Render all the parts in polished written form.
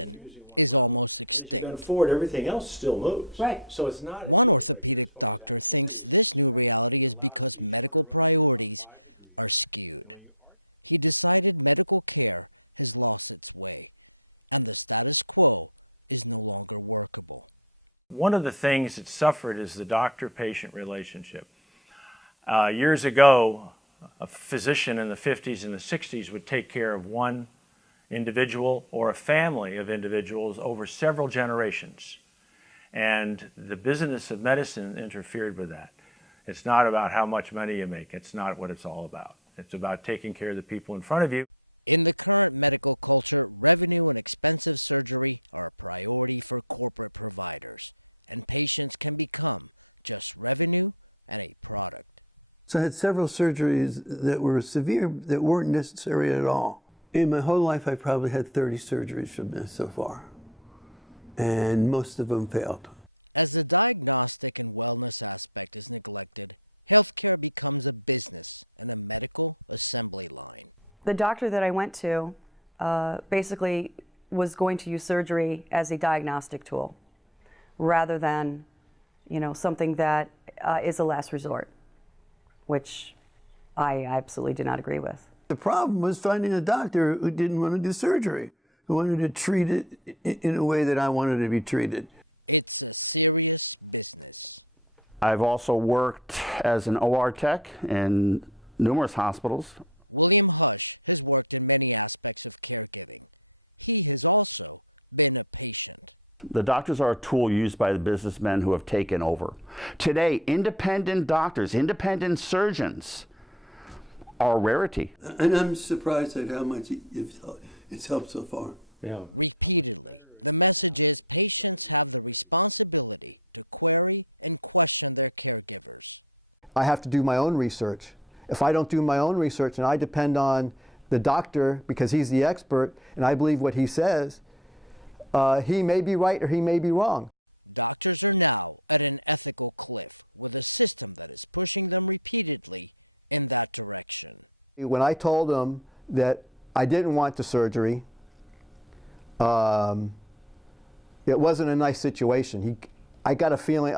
you're fusing one level. And as you bend forward, everything else still moves. Right. So it's not a deal breaker as far as activity is concerned. It allows each one to rotate about 5 degrees. And when you arc, one of the things that suffered is the doctor-patient relationship. Years ago, a physician in the 50s and the 60s would take care of one individual or a family of individuals over several generations. And the business of medicine interfered with that. It's not about how much money you make. It's not what it's all about. It's about taking care of the people in front of you. So I had several surgeries that were severe that weren't necessary at all. In my whole life, I probably had 30 surgeries from this so far, and most of them failed. The doctor that I went to basically was going to use surgery as a diagnostic tool rather than, something that is a last resort, which I absolutely did not agree with. The problem was finding a doctor who didn't want to do surgery, who wanted to treat it in a way that I wanted to be treated. I've also worked as an OR tech in numerous hospitals. The doctors are a tool used by the businessmen who have taken over. Today, independent doctors, independent surgeons are a rarity. And I'm surprised at how much it's helped so far. Yeah. I have to do my own research. If I don't do my own research and I depend on the doctor because he's the expert and I believe what he says, he may be right or he may be wrong. When I told him that I didn't want the surgery, it wasn't a nice situation. I got a feeling,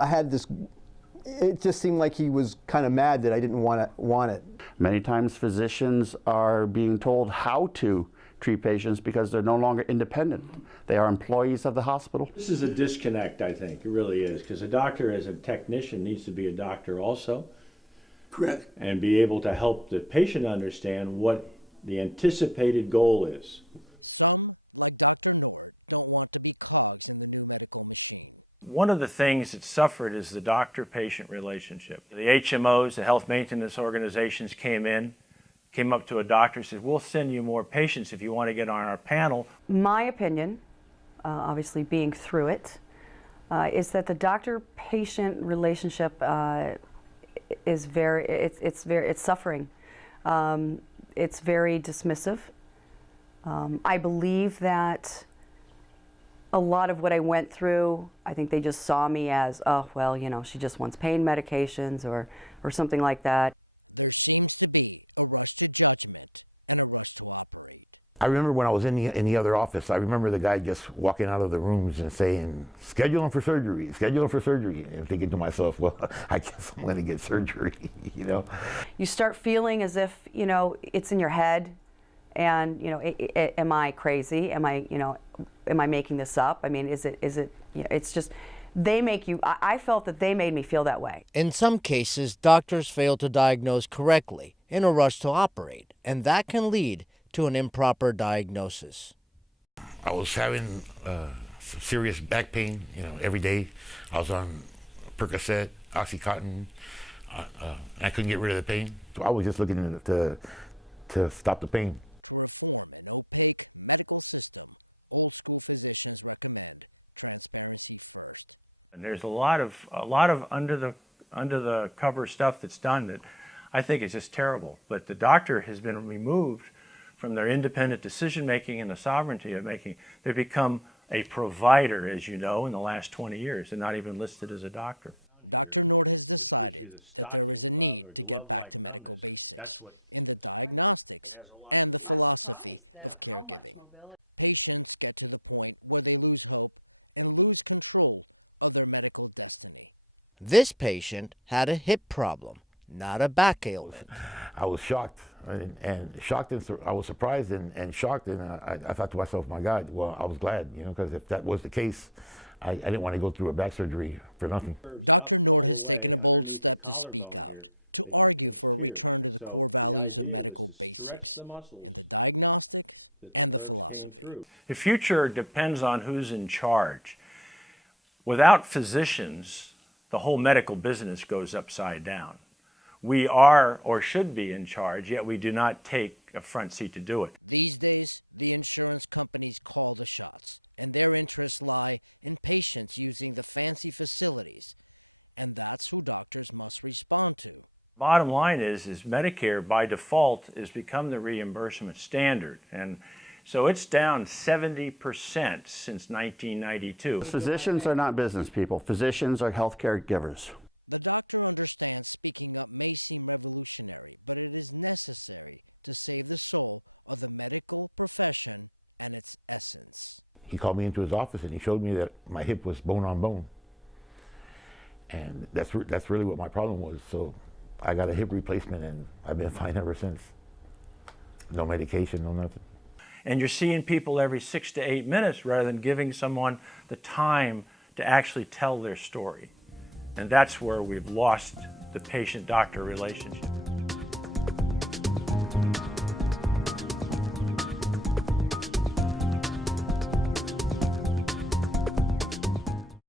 it just seemed like he was kind of mad that I didn't want it. Many times physicians are being told how to treat patients because they're no longer independent. They are employees of the hospital. This is a disconnect, I think. It really is, because a doctor as a technician needs to be a doctor also. Correct. And be able to help the patient understand what the anticipated goal is. One of the things that suffered is the doctor-patient relationship. The HMOs, the health maintenance organizations came up to a doctor and said, we'll send you more patients if you want to get on our panel. My opinion, obviously being through it, is that the doctor-patient relationship is it's suffering. It's very dismissive. I believe that a lot of what I went through, I think they just saw me as, oh, well, she just wants pain medications or something like that. I remember when I was in the other office, I remember the guy just walking out of the rooms and saying, schedule him for surgery, schedule him for surgery. And thinking to myself, well, I guess I'm going to get surgery, You start feeling as if, it's in your head and, am I crazy? Am I making this up? I mean, is it, it's just, they make you, I felt that they made me feel that way. In some cases, doctors fail to diagnose correctly in a rush to operate, and that can lead to an improper diagnosis. I was having some serious back pain, every day. I was on Percocet, Oxycontin. I couldn't get rid of the pain. So I was just looking to stop the pain. And there's a lot of under the cover stuff that's done that I think is just terrible. But the doctor has been removed from their independent decision making and the sovereignty of making. They've become a provider, as you know, in the last 20 years. They're not even listed as a doctor. Which gives you the stocking glove or glove-like numbness. That's what it has a lot to do. I'm surprised at how much mobility. This patient had a hip problem, not a back ailment. I was shocked, and shocked, and I was surprised and shocked, and I thought to myself, my God, well, I was glad, you know, because if that was the case, I didn't want to go through a back surgery for nothing. Nerves up all the way underneath the collarbone here, they get pinched here. And so the idea was to stretch the muscles that the nerves came through. The future depends on who's in charge. Without physicians, the whole medical business goes upside down. We are or should be in charge, yet we do not take a front seat to do it. Bottom line is Medicare by default has become the reimbursement standard. And so it's down 70% since 1992. Physicians are not business people. Physicians are healthcare givers. He called me into his office and he showed me that my hip was bone on bone. And that's really what my problem was. So I got a hip replacement and I've been fine ever since. No medication, no nothing. And you're seeing people every 6 to 8 minutes rather than giving someone the time to actually tell their story. And that's where we've lost the patient-doctor relationship.